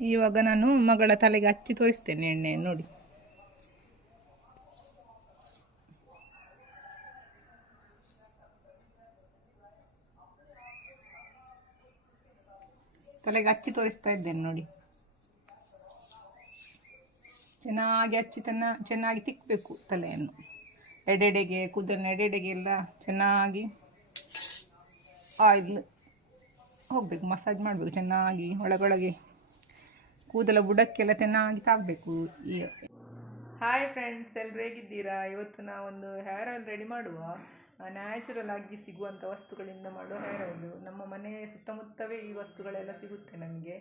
ಇವಾಗ ನಾನು ಮಗಳ ತಲೆಗೆ ಹಚ್ಚಿ ತೋರಿಸ್ತೇನೆ ಎಣ್ಣೆ ನೋಡಿ. ತಲೆಗೆ ಹಚ್ಚಿ ತೋರಿಸ್ತಾ ಇದ್ದೇನೆ ನೋಡಿ. ಚೆನ್ನಾಗಿ ಹಚ್ಚಿ ತನ್ನ, ಚೆನ್ನಾಗಿ ತಿಕ್ಕಬೇಕು ತಲೆಯನ್ನು. ಎಡೆಡೆಗೆ, ಕೂದಲಿನ ಎಡೆಡೆಗೆ ಎಲ್ಲ ಚೆನ್ನಾಗಿ ಆಯಿಲ್ ಹೋಗಬೇಕು ಮಸಾಜ್ ಮಾಡಬೇಕು, ಚೆನ್ನಾಗಿ ಒಳಗೊಳಗೆ ಕೂದಲ ಬುಡಕ್ಕೆಲ್ಲ ಚೆನ್ನಾಗಿ ತಾಗಬೇಕು. ಹಾಯ್ ಫ್ರೆಂಡ್ಸ್ ಎಲ್ಲರೂ ಹೇಗಿದ್ದೀರಾ? ಇವತ್ತು ನಾವೊಂದು ಹೇರ್ ಆಯಿಲ್ ರೆಡಿ ಮಾಡುವ. ನ್ಯಾಚುರಲ್ ಆಗಿ ಸಿಗುವಂಥ ವಸ್ತುಗಳಿಂದ ಮಾಡುವ ಹೇರ್ ಆಯಿಲು ನಮ್ಮ ಮನೆ ಸುತ್ತಮುತ್ತವೇ ಈ ವಸ್ತುಗಳೆಲ್ಲ ಸಿಗುತ್ತೆ ನಮಗೆ.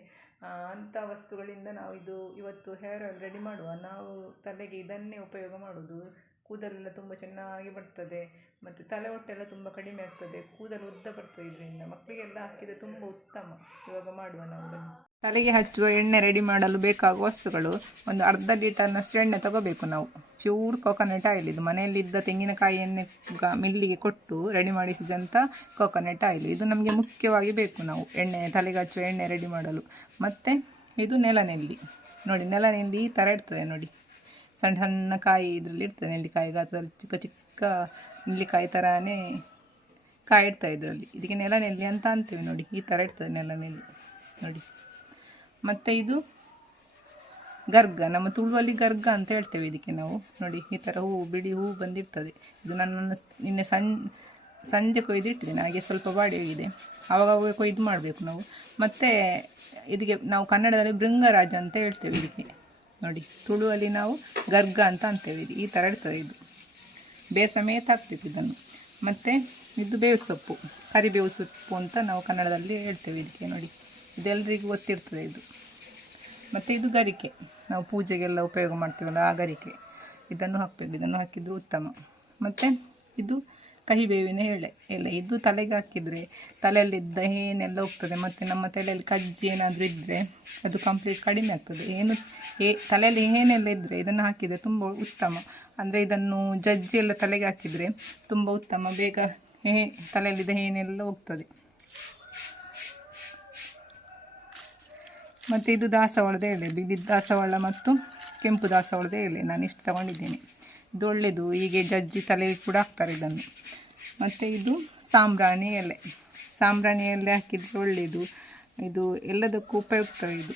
ಅಂಥ ವಸ್ತುಗಳಿಂದ ನಾವು ಇದು ಇವತ್ತು ಹೇರ್ ಆಯಿಲ್ ರೆಡಿ ಮಾಡುವ. ನಾವು ತಲೆಗೆ ಇದನ್ನೇ ಉಪಯೋಗ ಮಾಡೋದು ಕೂದಲೆಲ್ಲ ತುಂಬ ಚೆನ್ನಾಗಿ ಬರ್ತದೆ. ಮತ್ತು ತಲೆ ಹೊಟ್ಟೆಲ್ಲ ತುಂಬ ಕಡಿಮೆ ಆಗ್ತದೆ. ಕೂದಲು ಉದ್ದ ಬರ್ತದೆ ಇದರಿಂದ. ಮಕ್ಕಳಿಗೆಲ್ಲ ಹಾಕಿದರೆ ತುಂಬ ಉತ್ತಮ. ಇವಾಗ ಮಾಡುವ ನಾವು ತಲೆಗೆ ಹಚ್ಚುವ ಎಣ್ಣೆ ರೆಡಿ ಮಾಡಲು ಬೇಕಾಗುವ ವಸ್ತುಗಳು ಒಂದು ಅರ್ಧ ಲೀಟರ್ನಷ್ಟು ಎಣ್ಣೆ ತಗೋಬೇಕು ನಾವು. ಪ್ಯೂರ್ ಕೊಕೊನಟ್ ಆಯಿಲ್ ಇದು. ಮನೆಯಲ್ಲಿದ್ದ ತೆಂಗಿನಕಾಯಿ ಎಣ್ಣೆ ಮಿಲ್ಲಿಗೆ ಕೊಟ್ಟು ರೆಡಿ ಮಾಡಿಸಿದಂಥ ಕೊಕೊನಟ್ ಆಯಿಲ್ ಇದು ನಮಗೆ ಮುಖ್ಯವಾಗಿ ಬೇಕು ನಾವು, ಎಣ್ಣೆ, ತಲೆಗೆ ಹಚ್ಚುವ ಎಣ್ಣೆ ರೆಡಿ ಮಾಡಲು. ಮತ್ತು ಇದು ನೆಲನೆಲ್ಲಿ. ನೋಡಿ, ನೆಲನೆಲ್ಲಿ ಈ ಥರ ಇರ್ತದೆ ನೋಡಿ. ಸಣ್ಣ ಸಣ್ಣ ಕಾಯಿ ಇದರಲ್ಲಿ ಇರ್ತದೆ, ನೆಲ್ಲಿಕಾಯಿ ಗಾತ್ರದಲ್ಲಿ ಚಿಕ್ಕ ಚಿಕ್ಕ ನೆಲ್ಲಿಕಾಯಿ ಥರನೇ ಕಾಯಿ ಇರ್ತದೆ ಇದರಲ್ಲಿ. ಇದಕ್ಕೆ ನೆಲನೆಲ್ಲಿ ಅಂತ ಅಂತೀವಿ ನೋಡಿ. ಈ ಥರ ಇರ್ತದೆ ನೆಲನೆಲ್ಲಿ. ನೋಡಿ. ಮತ್ತು ಇದು ಗರ್ಗ, ನಮ್ಮ ತುಳುವಲ್ಲಿ ಗರ್ಗ ಅಂತ ಹೇಳ್ತೇವೆ ಇದಕ್ಕೆ ನಾವು. ನೋಡಿ, ಈ ಥರ ಹೂವು ಬಿಡಿ ಹೂವು ಬಂದಿರ್ತದೆ. ಇದು ನನ್ನನ್ನು ನಿನ್ನೆ ಸಂ ಸಂಜೆ ಕೊಯ್ದಿಟ್ಟಿದ್ದೇನೆ ಹಾಗೆ ಸ್ವಲ್ಪ ಬಾಡಿ ಹೋಗಿದೆ. ಆವಾಗ ಕೊಯ್ದು ಮಾಡಬೇಕು ನಾವು. ಮತ್ತು ಇದಕ್ಕೆ ನಾವು ಕನ್ನಡದಲ್ಲಿ ಭೃಂಗರಾಜ ಅಂತ ಹೇಳ್ತೇವೆ ಇದಕ್ಕೆ. ನೋಡಿ, ತುಳುವಲ್ಲಿ ನಾವು ಗರ್ಗ ಅಂತ ಅಂತೇವೆ ಇದು. ಈ ಥರ ಇರ್ತದೆ ಇದು. ಬೇಸಮೇತ ಹಾಕ್ಬೇಕು ಇದನ್ನು. ಮತ್ತು ಇದು ಬೇವು ಸೊಪ್ಪು ಕರಿಬೇವು ಸೊಪ್ಪು ಅಂತ ನಾವು ಕನ್ನಡದಲ್ಲಿ ಹೇಳ್ತೇವೆ ಇದಕ್ಕೆ. ನೋಡಿ ಇದೆಲ್ಲರಿಗೂ ಗೊತ್ತಿರ್ತದೆ ಇದು. ಮತ್ತು ಇದು ಗರಿಕೆ. ನಾವು ಪೂಜೆಗೆಲ್ಲ ಉಪಯೋಗ ಮಾಡ್ತೀವಲ್ಲ ಆ ಗರಿಕೆ. ಇದನ್ನು ಹಾಕಬೇಕು. ಇದನ್ನು ಹಾಕಿದರೆ ಉತ್ತಮ. ಮತ್ತು ಇದು ಕಹಿಬೇವಿನ ಎಳೆ. ಎಲೆ ಇದು ತಲೆಗೆ ಹಾಕಿದರೆ ತಲೆಯಲ್ಲಿದ್ದ ಏನೆಲ್ಲ ಹೋಗ್ತದೆ ಮತ್ತು ನಮ್ಮ ತಲೆಯಲ್ಲಿ ಕಜ್ಜಿ ಏನಾದರೂ ಇದ್ದರೆ ಅದು ಕಂಪ್ಲೀಟ್ ಕಡಿಮೆ ಆಗ್ತದೆ. ಏನು ಏ, ತಲೆಯಲ್ಲಿ ಏನೆಲ್ಲ ಇದ್ದರೆ ಇದನ್ನು ಹಾಕಿದರೆ ತುಂಬ ಉತ್ತಮ. ಅಂದರೆ ಇದನ್ನು ಜಜ್ಜಿ ಎಲ್ಲ ತಲೆಗೆ ಹಾಕಿದರೆ ತುಂಬ ಉತ್ತಮ. ಬೇಗ ಏ ತಲೆಯಲ್ಲಿದ್ದ ಏನೆಲ್ಲ ಹೋಗ್ತದೆ. ಮತ್ತು ಇದು ದಾಸವಾಳದ ಎಲೆ ಬಿಳಿ ದಾಸವಾಳ ಮತ್ತು ಕೆಂಪು ದಾಸವಾಳದ ಎಲೆ ನಾನು ಇಷ್ಟು ತಗೊಂಡಿದ್ದೇನೆ. ಇದು ಒಳ್ಳೆಯದು, ಹೀಗೆ ಜಜ್ಜಿ ತಲೆಗೆ ಕೂಡ ಹಾಕ್ತಾರೆ ಇದನ್ನು. ಮತ್ತು ಇದು ಸಾಂಬ್ರಾಣಿ ಎಲೆ. ಸಾಂಬ್ರಾಣಿ ಎಲೆ ಹಾಕಿದರೆ ಒಳ್ಳೆಯದು. ಇದು ಎಲ್ಲದಕ್ಕೂ ಉಪಯುಕ್ತ ಇದು.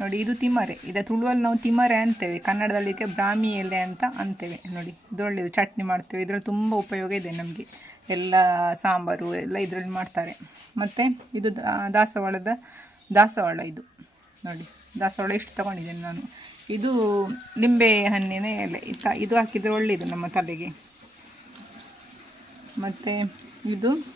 ನೋಡಿ, ಇದು ತಿಮರೆ. ಇದು ತುಳುವಲ್ಲಿ ನಾವು ತಿಮರೆ ಅಂತೇವೆ. ಕನ್ನಡದಲ್ಲಿ ಇದಕ್ಕೆ ಬ್ರಾಹ್ಮಿ ಎಲೆ ಅಂತ ಅಂತೇವೆ. ನೋಡಿ, ಇದು ಒಳ್ಳೆಯದು. ಚಟ್ನಿ ಮಾಡ್ತೇವೆ. ಇದರಲ್ಲಿ ತುಂಬ ಉಪಯೋಗ ಇದೆ ನಮಗೆ. ಎಲ್ಲ ಸಾಂಬಾರು ಎಲ್ಲ ಇದರಲ್ಲಿ ಮಾಡ್ತಾರೆ. ಮತ್ತು ಇದು ದಾಸವಾಳದ ದಾಸವಾಳ ಇದು. ನೋಡಿ, ದಾಸವಾಳ ಇಷ್ಟು ತಗೊಂಡಿದ್ದೇನೆ ನಾನು. ಇದು ಲಿಂಬೆ ಹಣ್ಣಿನ ಎಲೆ. ಇದು ಹಾಕಿದರೆ ಒಳ್ಳೆಯದು ನಮ್ಮ ತಲೆಗೆ. ಮತ್ತು ಇದು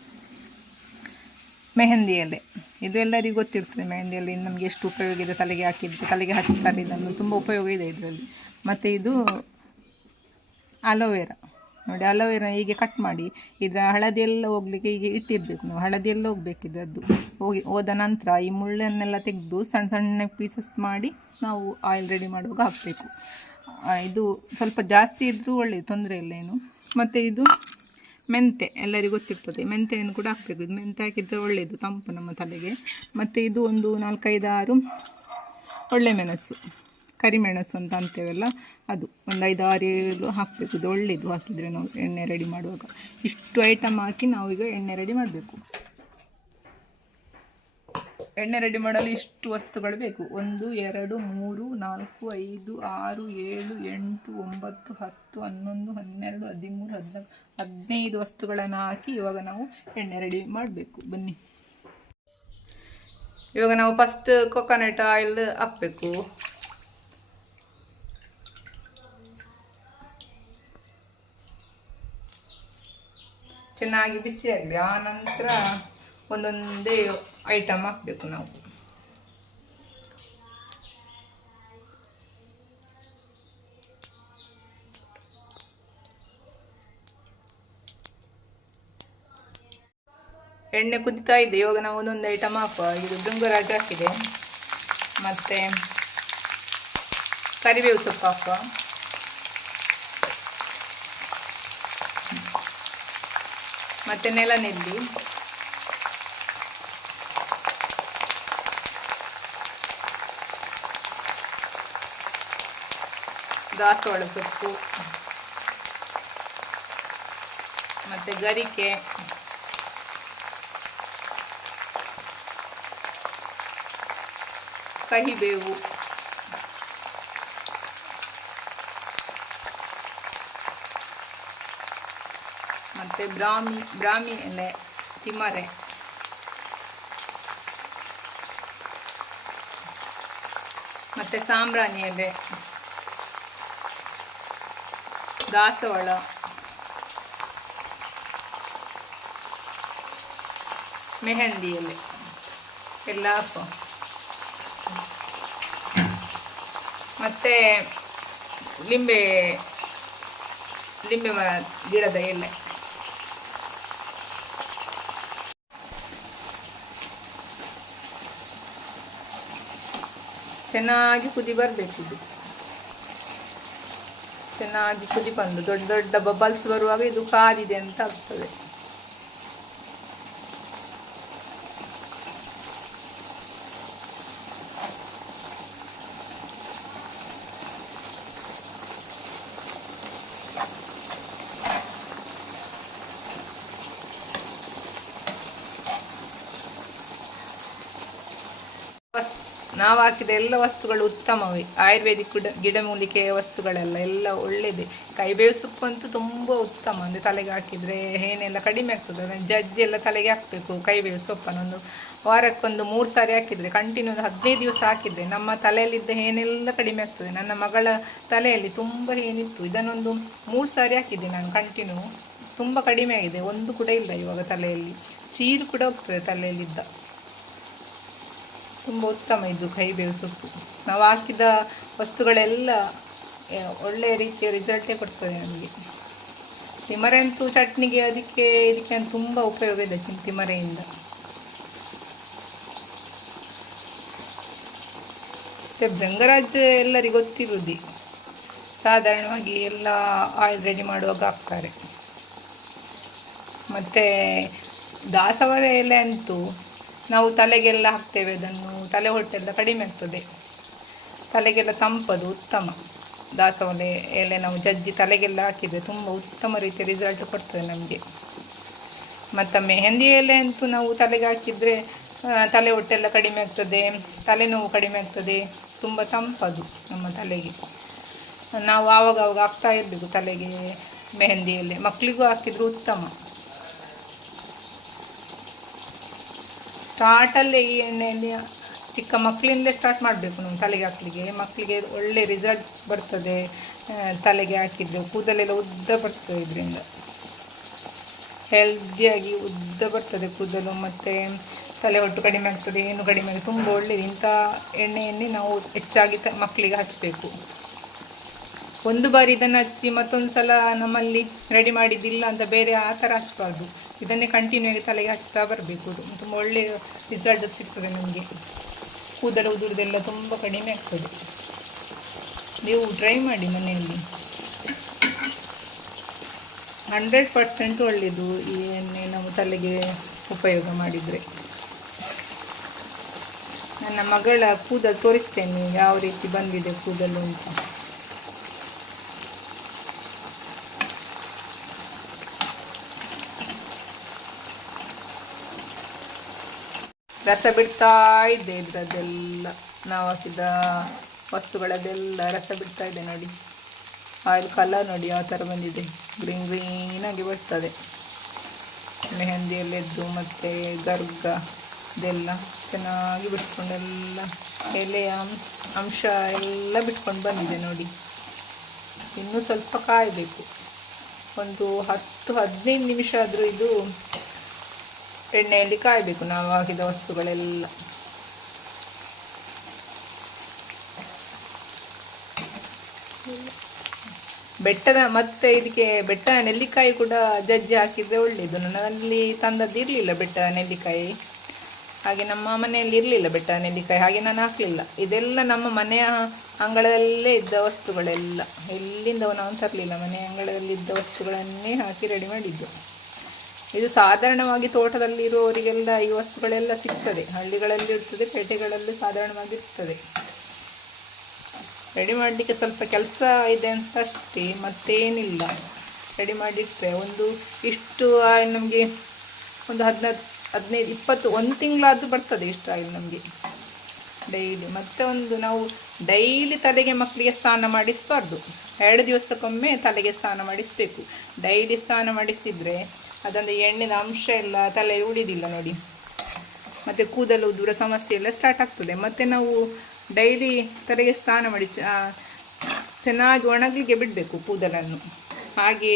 ಮೆಹಂದಿ ಎಲೆ. ಇದು ಎಲ್ಲರಿಗೂ ಗೊತ್ತಿರ್ತದೆ ಮೆಹಂದಿ ಎಲೆ. ನಮಗೆ ಎಷ್ಟು ಉಪಯೋಗ ಇದೆ ತಲೆಗೆ ಹಾಕಿದ್ದು ತಲೆಗೆ ಹಚ್ಚುತ್ತಾರೆ ಇದನ್ನು ತುಂಬ ಉಪಯೋಗ ಇದೆ ಇದರಲ್ಲಿ. ಮತ್ತು ಇದು ಅಲೋವೆರಾ. ನೋಡಿ ಅಲೋವೆರಾ ಹೀಗೆ ಕಟ್ ಮಾಡಿ, ಇದರ ಹಳದಿಯೆಲ್ಲ ಹೋಗ್ಲಿಕ್ಕೆ ಹೀಗೆ ಇಟ್ಟಿರಬೇಕು ನಾವು, ಹಳದಿಯೆಲ್ಲ ಎಲ್ಲ ಹೋಗ್ಬೇಕು ಇದರದ್ದು ಹೋಗಿ, ಹೋದ ನಂತರ ಈ ಮುಳ್ಳನ್ನೆಲ್ಲ ತೆಗೆದು ಸಣ್ಣ ಸಣ್ಣ ಪೀಸಸ್ ಮಾಡಿ ನಾವು ಆಯಿಲ್ ರೆಡಿ ಮಾಡುವಾಗ ಹಾಕಬೇಕು. ಇದು ಸ್ವಲ್ಪ ಜಾಸ್ತಿ ಇದ್ದರೂ ಒಳ್ಳೆಯದು ತೊಂದರೆ ಇಲ್ಲ ಏನು. ಮತ್ತು ಇದು ಮೆಂತೆ, ಎಲ್ಲರಿಗೂ ಗೊತ್ತಿರ್ತದೆ, ಮೆಂತೆಯನ್ನು ಕೂಡ ಹಾಕಬೇಕು. ಇದು ಮೆಂತೆ ಹಾಕಿದರೆ ಒಳ್ಳೆಯದು ತಂಪು ನಮ್ಮ ತಲೆಗೆ. ಮತ್ತು ಇದು ಒಂದು ನಾಲ್ಕೈದಾರು ಒಳ್ಳೆ ಮೆಣಸು. ಕರಿಮೆಣಸು ಅಂತ ಅಂತೇವಲ್ಲ, ಅದು ಒಂದು ಐದಾರು ಏಳು ಹಾಕಬೇಕು. ಇದು ಒಳ್ಳೆಯದು ಹಾಕಿದರೆ ನಾವು ಎಣ್ಣೆ ರೆಡಿ ಮಾಡುವಾಗ. ಇಷ್ಟು ಐಟಮ್ ಹಾಕಿ ನಾವೀಗ ಎಣ್ಣೆ ರೆಡಿ ಮಾಡಬೇಕು. ಎಣ್ಣೆ ರೆಡಿ ಮಾಡಲು ಇಷ್ಟು ವಸ್ತುಗಳು ಬೇಕು. ಒಂದು, ಎರಡು, ಮೂರು, ನಾಲ್ಕು, ಐದು, ಆರು, ಏಳು, ಎಂಟು, ಒಂಬತ್ತು, ಹತ್ತು, ಹನ್ನೊಂದು, ಹನ್ನೆರಡು, ಹದಿಮೂರು, ಹದಿನಾಲ್ಕು, ಹದಿನೈದು ವಸ್ತುಗಳನ್ನು ಹಾಕಿ ಇವಾಗ ನಾವು ಎಣ್ಣೆ ರೆಡಿ ಮಾಡಬೇಕು. ಬನ್ನಿ. ಇವಾಗ ನಾವು ಫಸ್ಟ್ ಕೊಕೊನಟ್ ಆಯಿಲ್ ಹಾಕಬೇಕು. ಚೆನ್ನಾಗಿ ಬಿಸಿ ಆಗಲಿ. ಆ ನಂತರ ಒಂದೊಂದೇ ಐಟಮ್ ಹಾಕಬೇಕು ನಾವು. ಎಣ್ಣೆ ಕುದಿತಾ ಇದೆ. ಇವಾಗ ನಾವು ಒಂದೊಂದು ಐಟಮ್ ಹಾಕುವ. ಇದು ಭೃಂಗರಾಜ ಹಾಕಿದೆ. ಮತ್ತು ಕರಿಬೇವು ಸೊಪ್ಪು ಹಾಕುವ. ಮತ್ತೆ ನೆಲ ನೆಲ್ಲಿ ದಾಸವಾಳ ಸೊಪ್ಪು. ಮತ್ತೆ ಗರಿಕೆ. ಕಹಿಬೇವು. ಮತ್ತು ಬ್ರಾಹ್ಮಿ ಬ್ರಾಹ್ಮಿ ಎಲೆ ತಿಮರೆ ಮತ್ತು ಸಾಂಬ್ರಾಣಿ ಎಲೆ. ದಾಸವಾಳ. ಮೆಹಂದಿ ಎಲೆ. ಎಲ್ಲ ಮತ್ತು ಲಿಂಬೆ ಲಿಂಬೆ ಮರ, ಗಿಡದ ಎಲೆ. ಚೆನ್ನಾಗಿ ಕುದಿ ಬರಬೇಕು ಇದು. ಚೆನ್ನಾಗಿ ಕುದಿ ಬಂದು ದೊಡ್ಡ ದೊಡ್ಡ ಬಬಲ್ಸ್ ಬರುವಾಗ ಇದು ಕಾದಿದೆ ಅಂತ ಆಗ್ತದೆ. ನಾವು ಹಾಕಿದ ಎಲ್ಲ ವಸ್ತುಗಳು ಉತ್ತಮವೇ. ಆಯುರ್ವೇದಿಕ್ ಗಿಡ ಗಿಡಮೂಲಿಕೆಯ ವಸ್ತುಗಳೆಲ್ಲ ಎಲ್ಲ ಒಳ್ಳೆಯದೇ ಕೈಬೇವು ಸೊಪ್ಪು ಅಂತೂ ತುಂಬ ಉತ್ತಮ. ಅಂದರೆ ತಲೆಗೆ ಹಾಕಿದರೆ ಏನೆಲ್ಲ ಕಡಿಮೆ ಆಗ್ತದೆ. ಜಜ್ಜಿ ಎಲ್ಲ ತಲೆಗೆ ಹಾಕಬೇಕು ಕೈಬೇವು ಸೊಪ್ಪನ್ನು. ಒಂದು ವಾರಕ್ಕೊಂದು ಮೂರು ಸಾರಿ ಹಾಕಿದರೆ ಕಂಟಿನ್ಯೂ ಒಂದು ಹದಿನೈದು ದಿವಸ ಹಾಕಿದರೆ ನಮ್ಮ ತಲೆಯಲ್ಲಿದ್ದ ಏನೆಲ್ಲ ಕಡಿಮೆ ಆಗ್ತದೆ. ನನ್ನ ಮಗಳ ತಲೆಯಲ್ಲಿ ತುಂಬ ಏನಿತ್ತು. ಇದನ್ನೊಂದು ಮೂರು ಸಾರಿ ಹಾಕಿದ್ದೆ ನಾನು ಕಂಟಿನ್ಯೂ ತುಂಬ ಕಡಿಮೆ ಆಗಿದೆ. ಒಂದು ಕೂಡ ಇಲ್ಲ ಇವಾಗ ತಲೆಯಲ್ಲಿ. ಚೀರು ಕೂಡ ಹೋಗ್ತದೆ ತಲೆಯಲ್ಲಿದ್ದ. ತುಂಬ ಉತ್ತಮ ಇದು ಕೈಬೇವು ಸೊಪ್ಪು ನಾವು ಹಾಕಿದ ವಸ್ತುಗಳೆಲ್ಲ ಒಳ್ಳೆಯ ರೀತಿಯ ರಿಸಲ್ಟೇ ಕೊಡ್ತದೆ ನಮಗೆ. ತಿಮರೆ ಅಂತೂ ಚಟ್ನಿಗೆ ಅದಕ್ಕೆ, ಇದಕ್ಕೆ ತುಂಬ ಉಪಯೋಗ ಇದೆ ತಿಮರೆಯಿಂದ. ಮತ್ತು ಎಲ್ಲರಿಗೂ ಗೊತ್ತಿರುವುದೇ, ಸಾಧಾರಣವಾಗಿ ಎಲ್ಲ ಆಯಿಲ್ ರೆಡಿ ಮಾಡುವಾಗ ಹಾಕ್ತಾರೆ. ಮತ್ತು ದಾಸವಾಳ ಎಲೆ ಅಂತೂ ನಾವು ತಲೆಗೆಲ್ಲ ಹಾಕ್ತೇವೆ ಅದನ್ನು ತಲೆ ಹೊಟ್ಟೆಲ್ಲ ಕಡಿಮೆ ಆಗ್ತದೆ. ತಲೆಗೆಲ್ಲ ತಂಪದು ಉತ್ತಮ. ದಾಸವಾಳ ಎಲೆ ನಾವು ಜಜ್ಜಿ ತಲೆಗೆಲ್ಲ ಹಾಕಿದರೆ ತುಂಬ ಉತ್ತಮ ರೀತಿಯ ರಿಸಲ್ಟ್ ಕೊಡ್ತದೆ ನಮಗೆ. ಮತ್ತು ಮೆಹಂದಿ ಎಲೆ ಅಂತೂ ನಾವು ತಲೆಗೆ ಹಾಕಿದರೆ ತಲೆ ಹೊಟ್ಟೆಲ್ಲ ಕಡಿಮೆ ಆಗ್ತದೆ, ತಲೆನೋವು ಕಡಿಮೆ ಆಗ್ತದೆ. ತುಂಬ ತಂಪದು ನಮ್ಮ ತಲೆಗೆ. ನಾವು ಆವಾಗವಾಗ ಆವಾಗ ಹಾಕ್ತಾ ಇರಬೇಕು ತಲೆಗೆ. ಮೆಹಂದಿ ಎಲೆ ಮಕ್ಕಳಿಗೂ ಹಾಕಿದ್ರು ಉತ್ತಮ. ಸ್ಟಾರ್ಟಲ್ಲೇ ಈ ಎಣ್ಣೆಯಲ್ಲಿ ಚಿಕ್ಕ ಮಕ್ಕಳಿಂದಲೇ ಸ್ಟಾರ್ಟ್ ಮಾಡಬೇಕು ನಮ್ಮ ತಲೆಗೆ ಹಾಕ್ಲಿಕ್ಕೆ. ಮಕ್ಕಳಿಗೆ ಒಳ್ಳೆ ರಿಸಲ್ಟ್ ಬರ್ತದೆ ತಲೆಗೆ ಹಾಕಿದ್ದು, ಕೂದಲೆಲ್ಲ ಉದ್ದ ಬರ್ತದೆ ಇದರಿಂದ. ಹೆಲ್ದಿಯಾಗಿ ಉದ್ದ ಬರ್ತದೆ ಕೂದಲು, ಮತ್ತು ತಲೆ ಒಟ್ಟು ಕಡಿಮೆ ಆಗ್ತದೆ, ಏನು ಕಡಿಮೆ ಆಗ್ತದೆ, ತುಂಬ ಒಳ್ಳೆಯದು ಇಂಥ ಎಣ್ಣೆಯನ್ನೇ ನಾವು ಹೆಚ್ಚಾಗಿ ತ, ಮಕ್ಕಳಿಗೆ ಹಚ್ಚಬೇಕು ಒಂದು ಬಾರಿ ಇದನ್ನು ಹಚ್ಚಿ ಮತ್ತೊಂದು ಸಲ ನಮ್ಮಲ್ಲಿ ರೆಡಿ ಮಾಡಿದ್ದಿಲ್ಲ ಅಂತ ಬೇರೆ ಆ ಥರ ಹಚ್ಚಬಾರ್ದು ಇದನ್ನೇ ಕಂಟಿನ್ಯೂ ಆಗಿ ತಲೆಗೆ ಹಚ್ತಾ ಬರಬೇಕು ತುಂಬ ಒಳ್ಳೆಯ ರಿಸಲ್ಟ್ ಸಿಗ್ತದೆ ನಮಗೆ. ಕೂದಲು ಉದುರದೆಲ್ಲ ತುಂಬ ಕಡಿಮೆ ಆಗ್ತದೆ. ನೀವು ಟ್ರೈ ಮಾಡಿ ಮನೆಯಲ್ಲಿ. ಹಂಡ್ರೆಡ್ ಪರ್ಸೆಂಟ್ ಒಳ್ಳೆಯದು ಈ ಎಣ್ಣೆ ನಾವು ತಲೆಗೆ ಉಪಯೋಗ ಮಾಡಿದರೆ. ನನ್ನ ಮಗಳ ಕೂದಲು ತೋರಿಸ್ತೇನೆ, ಯಾವ ರೀತಿ ಬಂದಿದೆ ಕೂದಲು ಅಂತ. ರಸ ಬಿಡ್ತಾ ಇದೆ ಇದರದ್ದೆಲ್ಲ. ನಾವು ಹಾಕಿದ ವಸ್ತುಗಳದ್ದೆಲ್ಲ ರಸ ಬಿಡ್ತಾ ಇದೆ ನೋಡಿ. ಆಯಿಲ್ ಕಲರ್ ನೋಡಿ ಯಾವ ಥರ ಬಂದಿದೆ. ಗ್ರೀನ್ ಗ್ರೀನಾಗಿ ಬರ್ತದೆ. ಮೆಹಂದಿಯಲ್ಲೆದ್ದು ಮತ್ತು ಗರ್ಗ ಇದೆಲ್ಲ ಚೆನ್ನಾಗಿ ಬಿಟ್ಕೊಂಡೆಲ್ಲ ಎಲೆಯ ಅಂಶ ಅಂಶ ಎಲ್ಲ ಬಿಟ್ಕೊಂಡು ಬಂದಿದೆ ನೋಡಿ. ಇನ್ನೂ ಸ್ವಲ್ಪ ಕಾಯಬೇಕು. ಒಂದು ಹತ್ತು ಹದಿನೈದು ನಿಮಿಷ ಆದರೂ ಇದು ಎಣ್ಣೆಯಲ್ಲಿ ಕಾಯಬೇಕು ನಾವು ಹಾಕಿದ ವಸ್ತುಗಳೆಲ್ಲ. ಬೆಟ್ಟದ ಮತ್ತೆ ಇದಕ್ಕೆ ಬೆಟ್ಟ ನೆಲ್ಲಿಕಾಯಿ ಕೂಡ ಜಜ್ಜಿ ಹಾಕಿದರೆ ಒಳ್ಳೆಯದು ನನ್ನಲ್ಲಿ ತಂದದ್ದು ಇರಲಿಲ್ಲ ಬೆಟ್ಟ ನೆಲ್ಲಿಕಾಯಿ. ಹಾಗೆ ನಮ್ಮ ಮನೆಯಲ್ಲಿ ಇರಲಿಲ್ಲ ಬೆಟ್ಟ ನೆಲ್ಲಿಕಾಯಿ. ಹಾಗೆ ನಾನು ಹಾಕಲಿಲ್ಲ. ಇದೆಲ್ಲ ನಮ್ಮ ಮನೆಯ ಅಂಗಳದಲ್ಲೇ ಇದ್ದ ವಸ್ತುಗಳೆಲ್ಲ. ಎಲ್ಲಿಂದ ನಾವು ತರಲಿಲ್ಲ. ಮನೆಯ ಅಂಗಳದಲ್ಲಿ ಇದ್ದ ವಸ್ತುಗಳನ್ನೇ ಹಾಕಿ ರೆಡಿ ಮಾಡಿದ್ದು. ಇದು ಸಾಧಾರಣವಾಗಿ ತೋಟದಲ್ಲಿರುವವರಿಗೆಲ್ಲ ಈ ವಸ್ತುಗಳೆಲ್ಲ ಸಿಗ್ತದೆ. ಹಳ್ಳಿಗಳಲ್ಲಿ ಇರ್ತದೆ, ಪೇಟೆಗಳಲ್ಲಿ ಸಾಧಾರಣವಾಗಿ ಇರ್ತದೆ. ರೆಡಿ ಮಾಡಲಿಕ್ಕೆ ಸ್ವಲ್ಪ ಕೆಲಸ ಇದೆ ಅಂತ ಅಷ್ಟೇ ಮತ್ತೇನಿಲ್ಲ. ರೆಡಿ ಮಾಡಿಟ್ಟರೆ ಒಂದು ಇಷ್ಟು ಆಯಿಲ್ ನಮಗೆ ಒಂದು ಹದಿನೈದು ಹದಿನೈದು, ಇಪ್ಪತ್ತು, ಒಂದು ತಿಂಗಳಾದರೂ ಬರ್ತದೆ ಇಷ್ಟು ಆಯಿಲ್ ನಮಗೆ. ಡೈಲಿ. ಮತ್ತೆ ಒಂದು ನಾವು ಡೈಲಿ ತಲೆಗೆ ಮಕ್ಕಳಿಗೆ ಸ್ನಾನ ಮಾಡಿಸಬಾರ್ದು. ಎರಡು ದಿವಸಕ್ಕೊಮ್ಮೆ ತಲೆಗೆ ಸ್ನಾನ ಮಾಡಿಸಬೇಕು. ಡೈಲಿ ಸ್ನಾನ ಮಾಡಿಸಿದರೆ ಅದೊಂದು ಎಣ್ಣೆನ ಅಂಶ ಎಲ್ಲ ತಲೆ ಉಳಿದಿಲ್ಲ ನೋಡಿ. ಮತ್ತು ಕೂದಲು, ದೂರ ಸಮಸ್ಯೆ ಎಲ್ಲ ಸ್ಟಾರ್ಟ್ ಆಗ್ತದೆ. ಮತ್ತು ನಾವು ಡೈಲಿ ತಲೆಗೆ ಸ್ನಾನ ಮಾಡಿ ಚೆನ್ನಾಗಿ ಒಣಗಲಿಕ್ಕೆ ಬಿಡಬೇಕು ಕೂದಲನ್ನು. ಹಾಗೆ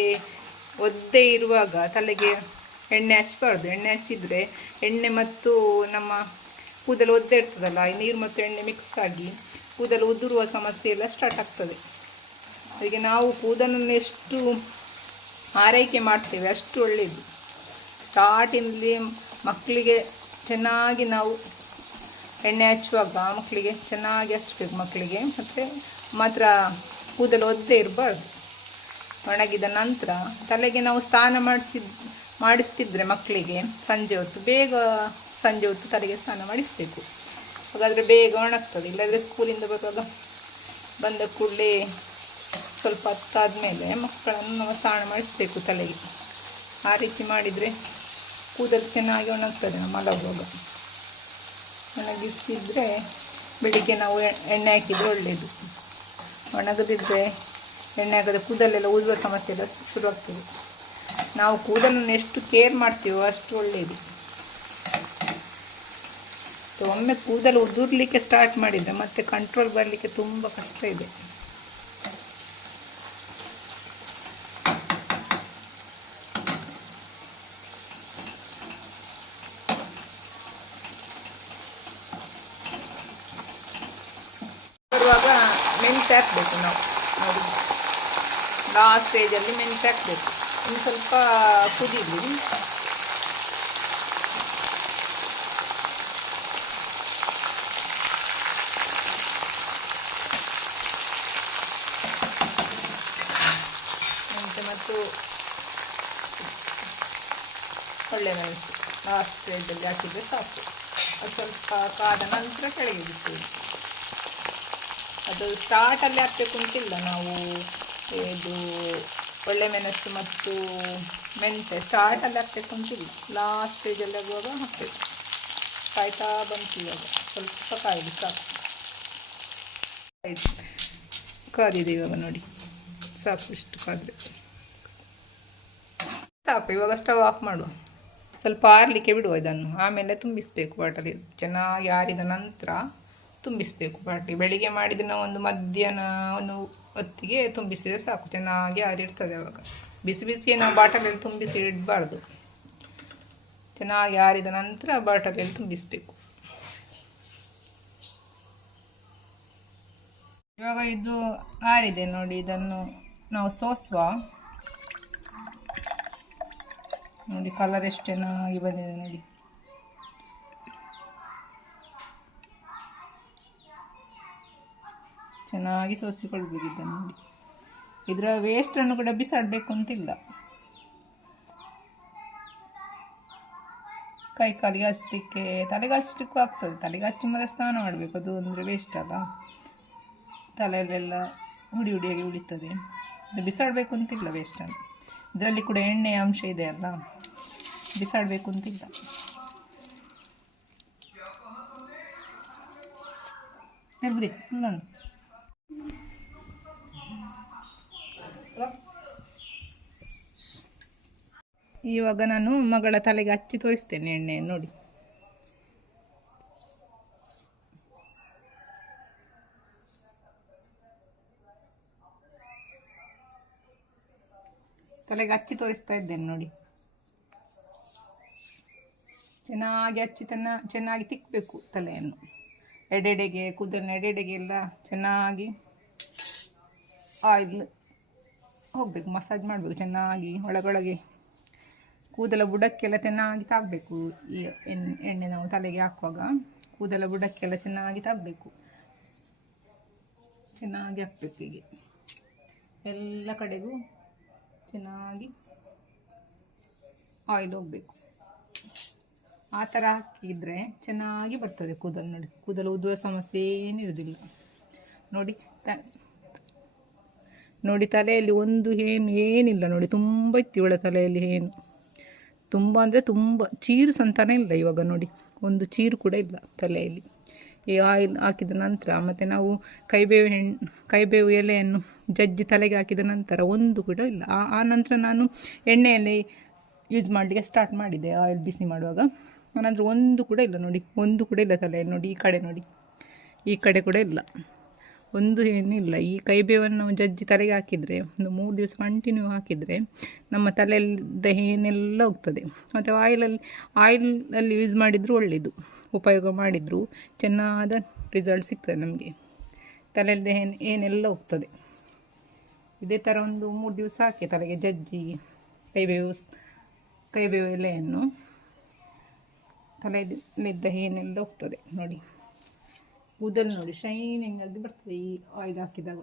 ಒದ್ದೆ ಇರುವಾಗ ತಲೆಗೆ ಎಣ್ಣೆ ಹಚ್ಚಬಾರ್ದು ಎಣ್ಣೆ ಹಚ್ಚಿದರೆ ಎಣ್ಣೆ ಮತ್ತು ನಮ್ಮ ಕೂದಲು ಒದ್ದೆ ಇರ್ತದಲ್ಲ, ಈ ನೀರು ಮತ್ತು ಎಣ್ಣೆ ಮಿಕ್ಸ್ ಆಗಿ ಕೂದಲು ಉದುರುವ ಸಮಸ್ಯೆ ಎಲ್ಲ ಸ್ಟಾರ್ಟ್ ಆಗ್ತದೆ. ಅದಕ್ಕೆ ನಾವು ಕೂದಲನ್ನು ಎಷ್ಟು ಆರೈಕೆ ಮಾಡ್ತೇವೆ, ಅಷ್ಟು ಒಳ್ಳೆಯದು ಸ್ಟಾರ್ಟಿಂದಲೇ ಮಕ್ಕಳಿಗೆ ಚೆನ್ನಾಗಿ ನಾವು ಎಣ್ಣೆ ಹಚ್ಚುವಾಗ ಮಕ್ಕಳಿಗೆ ಚೆನ್ನಾಗಿ ಹಚ್ಚಬೇಕು ಮಕ್ಕಳಿಗೆ ಮತ್ತು ಮಾತ್ರ ಕೂದಲು ಒದ್ದೆ ಇರಬಾರ್ದು. ಒಣಗಿದ ನಂತರ ತಲೆಗೆ ನಾವು ಸ್ನಾನ ಮಾಡಿಸಿದ ಮಾಡಿಸ್ತಿದ್ರೆ ಮಕ್ಕಳಿಗೆ ಸಂಜೆ ಹೊತ್ತು ಬೇಗ ಸಂಜೆ ಹೊತ್ತು ತಲೆಗೆ ಸ್ನಾನ ಮಾಡಿಸಬೇಕು. ಹಾಗಾದರೆ ಬೇಗ ಒಣಗ್ತದೆ. ಇಲ್ಲಾಂದರೆ ಸ್ಕೂಲಿಂದ ಬರುವಾಗ ಬಂದ ಕೂಡಲೇ ಸ್ವಲ್ಪ ಹತ್ತಾದ ಮೇಲೆ ಮಕ್ಕಳನ್ನು ಸ್ನಾನ ಮಾಡಿಸಬೇಕು ತಲೆಗೆ. ಆ ರೀತಿ ಮಾಡಿದರೆ ಕೂದಲು ಚೆನ್ನಾಗಿ ಒಣಗ್ತದೆ ನಮ್ಮ ಮಲಗುವಾಗ. ಒಣಗಿಸಿದರೆ ಬೆಳಿಗ್ಗೆ ನಾವು ಎಣ್ಣೆ ಹಾಕಿದರೆ ಒಳ್ಳೆಯದು ಒಣಗದಿದ್ದರೆ ಎಣ್ಣೆ ಹಾಕಿದ್ರೆ ಕೂದಲೆಲ್ಲ ಊದುವ ಸಮಸ್ಯೆ ಎಲ್ಲ ಶುರುವಾಗ್ತದೆ. ನಾವು ಕೂದಲನ್ನು ಎಷ್ಟು ಕೇರ್ ಮಾಡ್ತೀವೋ ಅಷ್ಟು ಒಳ್ಳೆಯದು ಒಮ್ಮೆ ಕೂದಲು ಉದುರ್ಲಿಕ್ಕೆ ಸ್ಟಾರ್ಟ್ ಮಾಡಿದರೆ ಮತ್ತೆ ಕಂಟ್ರೋಲ್ ಬರಲಿಕ್ಕೆ ತುಂಬ ಕಷ್ಟ ಇದೆ ಬರುವಾಗ ಮೆಂತೆ ಹಾಕಬೇಕು ನಾವು ನೋಡಿ ಲಾಸ್ಟ್ ಸ್ಟೇಜಲ್ಲಿ ಮೆಂತೆ ಹಾಕಬೇಕು ಇನ್ನು ಸ್ವಲ್ಪ ಕುದೀಲಿ ಮೆಂತೆ ಮತ್ತು ಒಳ್ಳೆ ಮೆಣಸು ಲಾಸ್ಟ್ ಸ್ಟೇಜಲ್ಲಿ ಹಾಕಿದರೆ ಸಾಕು. ಅದು ಸ್ವಲ್ಪ ಕಾದ ನಂತರ ಕೆಳಗೆ ಅದು ಸ್ಟಾರ್ಟಲ್ಲಿ ಹಾಕಬೇಕು ಅಂತಿಲ್ಲ ನಾವು. ಇದು ಒಳ್ಳೆ ಮೆಣಸು ಮತ್ತು ಮೆಂತೆ ಸ್ಟಾರ್ಟಲ್ಲಿ ಹಾಕ್ಬೇಕು ಅಂತಿಲ್ಲ ಲಾಸ್ಟ್ ಸ್ಟೇಜಲ್ಲಿ ಆಗುವಾಗ ಹಾಕಬೇಕು. ಕಾಯ್ತಾ ಬಂತು ಇವಾಗ. ಸ್ವಲ್ಪ ಕಾಯಿದು ಸಾಕು. ಕಾದಿದೆ ಇವಾಗ ನೋಡಿ. ಸಾಕು ಇಷ್ಟು ಕಾದ್ರೆ. ಸಾಕು, ಇವಾಗ ಸ್ಟವ್ ಆಫ್ ಮಾಡುವ. ಸ್ವಲ್ಪ ಆರಲಿಕ್ಕೆ ಬಿಡುವ ಇದನ್ನು. ಆಮೇಲೆ ತುಂಬಿಸಬೇಕು ಬಾಟಲಿ. ಚೆನ್ನಾಗಿ ಆರಿದ ನಂತರ ತುಂಬಿಸಬೇಕು ಬಾಟಲಿ. ಬೆಳಿಗ್ಗೆ ಮಾಡಿದ ನಾವು ಒಂದು ಮಧ್ಯಾಹ್ನ ಒಂದು ಹೊತ್ತಿಗೆ ತುಂಬಿಸಿದರೆ ಸಾಕು, ಚೆನ್ನಾಗಿ ಆರಿರ್ತದೆ ಅವಾಗ. ಬಿಸಿ ಬಿಸಿ ನಾವು ಬಾಟಲಲ್ಲಿ ತುಂಬಿಸಿ ಇಡಬಾರ್ದು. ಚೆನ್ನಾಗಿ ಆರಿದ ನಂತರ ಬಾಟಲಲ್ಲಿ ತುಂಬಿಸಬೇಕು. ಇವಾಗ ಇದು ಆರಿದೆ ನೋಡಿ, ಇದನ್ನು ನಾವು ಸೋಸುವ. ನೋಡಿ ಕಲರ್ ಎಷ್ಟು ಚೆನ್ನಾಗಿ ಬಂದಿದೆ ನೋಡಿ. ಚೆನ್ನಾಗಿ ಸೋಸಿಕೊಳ್ಬೇಕು ಇದನ್ನು ನೋಡಿ. ಇದರ ವೇಸ್ಟನ್ನು ಕೂಡ ಬಿಸಾಡಬೇಕು ಅಂತಿಲ್ಲ. ಕೈ ಕಾಲಿಗೆ ಹಚ್ಚಲಿಕ್ಕೆ ತಲೆಗೆ ಹಚ್ಚಲಿಕ್ಕೂ ಆಗ್ತದೆ. ತಲೆಗೆ ಹಚ್ಚಿ ಮತ್ತೆ ಸ್ನಾನ ಮಾಡಬೇಕು. ಅದು ಅಂದರೆ ವೇಸ್ಟ್ ಅಲ್ಲ. ತಲೆಯಲ್ಲೆಲ್ಲ ಹುಡಿ ಹುಡಿಯಾಗಿ ಉಳಿತದೆ ಇದು ಬಿಸಾಡಬೇಕು ಅಂತಿಲ್ಲ ವೇಸ್ಟನ್ನು ಇದರಲ್ಲಿ ಕೂಡ ಎಣ್ಣೆಯ ಅಂಶ ಇದೆ ಅಲ್ಲ. ಬಿಸಾಡಬೇಕು ಅಂತಿಲ್ಲ. ಇರ್ಬೋದೇ ನಾನು ಇವಾಗ ನಾನು ಮಗಳ ತಲೆಗೆ ಹಚ್ಚಿ ತೋರಿಸ್ತೇನೆ ಎಣ್ಣೆ, ನೋಡಿ. ತಲೆಗೆ ಹಚ್ಚಿ ತೋರಿಸ್ತಾ ಇದ್ದೇನೆ, ನೋಡಿ. ಚೆನ್ನಾಗಿ ಹಚ್ಚಿ ತನ್ನ, ಚೆನ್ನಾಗಿ ತಿಕ್ಕಬೇಕು ತಲೆಯನ್ನು. ಎಡೆಡೆಗೆ, ಕೂದಲಿನ ಎಡೆಡೆಗೆ ಎಲ್ಲ ಚೆನ್ನಾಗಿ ಆಯಿಲ್ ಹೋಗಬೇಕು ಮಸಾಜ್ ಮಾಡಬೇಕು, ಚೆನ್ನಾಗಿ ಒಳಗೊಳಗೆ ಕೂದಲ ಬುಡಕ್ಕೆಲ್ಲ ಚೆನ್ನಾಗಿ ತಾಗಬೇಕು. ಈ ಎಣ್ಣೆ ನಾವು ತಲೆಗೆ ಹಾಕುವಾಗ ಕೂದಲ ಬುಡಕ್ಕೆಲ್ಲ ಚೆನ್ನಾಗಿ ತಾಗಬೇಕು. ಚೆನ್ನಾಗಿ ಹಾಕಬೇಕು ಹೀಗೆ. ಎಲ್ಲ ಕಡೆಗೂ ಚೆನ್ನಾಗಿ ಆಯಿಲ್ ಹೋಗಬೇಕು. ಆ ಥರ ಹಾಕಿದರೆ ಚೆನ್ನಾಗಿ ಬರ್ತದೆ ಕೂದಲು ನೋಡಿ, ಕೂದಲು ಉದುವ ಸಮಸ್ಯೆ ಏನಿರೋದಿಲ್ಲ. ನೋಡಿ, ತ- ನೋಡಿ ತಲೆಯಲ್ಲಿ ಒಂದು ಏನು ಏನಿಲ್ಲ ನೋಡಿ, ತುಂಬ ಇತ್ತು ಇವಳ ತಲೆಯಲ್ಲಿ ಏನು ತುಂಬ ಅಂದರೆ ತುಂಬ, ಚೀರು ಸಂತಾನ ಇಲ್ಲ ಇವಾಗ ನೋಡಿ, ಒಂದು ಚೀರು ಕೂಡ ಇಲ್ಲ ತಲೆಯಲ್ಲಿ. ಈ ಆಯಿಲ್ ಹಾಕಿದ ನಂತರ ಮತ್ತು ನಾವು ಕೈಬೇವು ಹೆಣ್ಣು ಕೈಬೇವು ಎಲೆಯನ್ನು ಜಜ್ಜಿ ತಲೆಗೆ ಹಾಕಿದ ನಂತರ ಒಂದು ಕೂಡ ಇಲ್ಲ. ಆ ಆ ನಂತರ ನಾನು ಎಣ್ಣೆಯಲ್ಲಿ ಯೂಸ್ ಮಾಡಲಿಕ್ಕೆ ಸ್ಟಾರ್ಟ್ ಮಾಡಿದೆ ಆಯಿಲ್ ಬಿಸಿ ಮಾಡುವಾಗ. ಆನಂತರ ಒಂದು ಕೂಡ ಇಲ್ಲ ನೋಡಿ, ಒಂದು ಕೂಡ ಇಲ್ಲ ತಲೆಯಲ್ಲಿ ನೋಡಿ, ಈ ಕಡೆ ನೋಡಿ, ಈ ಕಡೆ ಕೂಡ ಇಲ್ಲ. ಒಂದು ಏನಿಲ್ಲ. ಈ ಕೈಬೇವನ್ನು ಜಜ್ಜಿ ತಲೆಗೆ ಹಾಕಿದರೆ, ಒಂದು ಮೂರು ದಿವಸ ಕಂಟಿನ್ಯೂ ಹಾಕಿದರೆ ನಮ್ಮ ತಲೆಯಲ್ಲಿದ್ದ ಏನೆಲ್ಲ ಹೋಗ್ತದೆ. ಮತ್ತು ಆಯಿಲಲ್ಲಿ ಆಯಿಲಲ್ಲಿ ಯೂಸ್ ಮಾಡಿದರೂ ಒಳ್ಳೆಯದು ಉಪಯೋಗ ಮಾಡಿದರೂ ಚೆನ್ನಾದ ರಿಸಲ್ಟ್ ಸಿಗ್ತದೆ ನಮಗೆ. ತಲೆಯಲ್ಲಿದ್ದ ಏನು, ಏನೆಲ್ಲ ಹೋಗ್ತದೆ. ಇದೇ ಥರ ಒಂದು ಮೂರು ದಿವಸ ಹಾಕಿ ತಲೆಗೆ ಜಜ್ಜಿ ಕೈಬೇವು ಕೈಬೇವು ಎಲೆಯನ್ನು ತಲೆಯಲ್ಲಿದ್ದ ಏನೆಲ್ಲ ಹೋಗ್ತದೆ ನೋಡಿ. ಕೂದಲು ನೋಡಿ ಶೈನಿಂಗ್ ಬರ್ತದೆ ಈ ಆಯಿಲ್ ಹಾಕಿದಾಗ.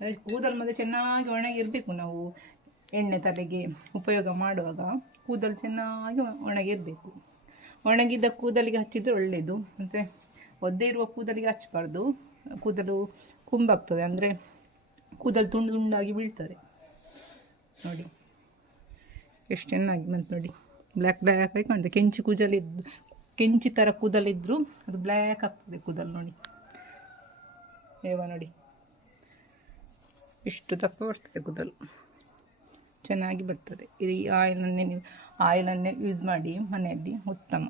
ಅಂದರೆ ಕೂದಲು ಮತ್ತೆ ಚೆನ್ನಾಗಿ ಒಣಗಿರಬೇಕು ನಾವು. ಎಣ್ಣೆ ತಲೆಗೆ ಉಪಯೋಗ ಮಾಡುವಾಗ ಕೂದಲು ಚೆನ್ನಾಗಿ ಒಣಗಿರಬೇಕು ಒಣಗಿದ ಕೂದಲಿಗೆ ಹಚ್ಚಿದರೆ ಒಳ್ಳೆಯದು ಮತ್ತು ಒದ್ದೆ ಇರುವ ಕೂದಲಿಗೆ ಹಚ್ಚಬಾರ್ದು. ಕೂದಲು ಕುಂಬಾಗ್ತದೆ ಅಂದರೆ ಕೂದಲು ತುಂಡು ತುಂಡಾಗಿ ಬೀಳ್ತದೆ. ನೋಡಿ, ಎಷ್ಟು ಚೆನ್ನಾಗಿ ಬಂತು ನೋಡಿ. ಬ್ಲ್ಯಾಕ್ ಬ್ಲ್ಯಾಕ್ ಆಗಿ ಕಾಣ್ತದೆ. ಕೆಂಚು ಕೂದಲಿದ್ದು ಕೆಂಚಿ ಥರ ಕೂದಲಿದ್ದರೂ ಅದು ಬ್ಲ್ಯಾಕ್ ಆಗ್ತದೆ ಕೂದಲು ನೋಡಿ. ಏವ ನೋಡಿ. ಇಷ್ಟು ದಪ್ಪ ಬರ್ತದೆ ಕೂದಲು. ಚೆನ್ನಾಗಿ ಬರ್ತದೆ. ಇದು ಈ ಆಯಿಲನ್ನೇ ನೀವು ಆಯಿಲನ್ನೇ ಯೂಸ್ ಮಾಡಿ ಮನೆಯಲ್ಲಿ ಉತ್ತಮ.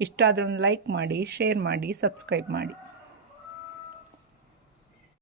ಇಷ್ಟ ಆದರೆ ಒಂದು ಲೈಕ್ ಮಾಡಿ ಶೇರ್ ಮಾಡಿ ಸಬ್ಸ್ಕ್ರೈಬ್ ಮಾಡಿ.